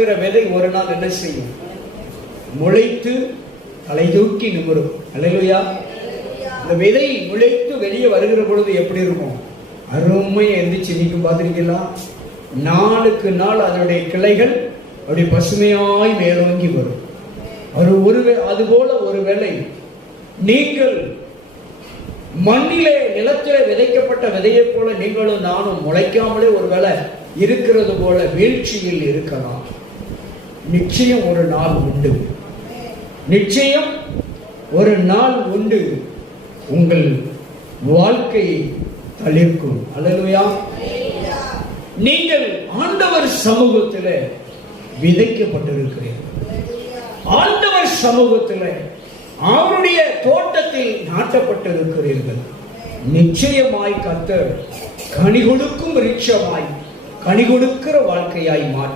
கிடக்கிற விதை ஒரு நாள் என்ன செய்யும்? முளைத்து தலை தூக்கி நிமிரும். அல்லேலூயா. இந்த விதை முளைத்து வெளியே வருகிற பொழுது எப்படி இருக்கும்? அருமையை எந்திரிச்சு நிற்கும். பார்த்திருக்கீங்களா? நாளுக்கு நாள் அதனுடைய கிளைகள் அப்படி பசுமையாய் மேலோங்கி வரும். அதுபோல ஒருவேளை நீங்கள் மண்ணிலே நிலத்திலே விதைக்கப்பட்ட விதையை போல நீங்களும் நானும் முளைக்காமலே ஒருவேளை இருக்கிறது போல வீழ்ச்சியில் இருக்கலாம். நிச்சயம் ஒரு நாள் உண்டு. நிச்சயம் ஒரு நாள் உண்டு. உங்கள் வாழ்க்கையை தளிர்க்கும். அல்லேலூயா. நீங்கள் ஆண்டவர் சமூகத்தில் விதைக்கப்பட்டிருக்கிறீர்கள். ஆண்டவர் சமூகத்தில் அவருடைய தோட்டத்தில் நாட்டப்பட்டிருக்கிறீர்கள். நிச்சயமாய் கர்த்தர் கனி கொடுக்கும் விருட்சமாய் கனி கொடுக்கிற வாழ்க்கையாய் மாற்ற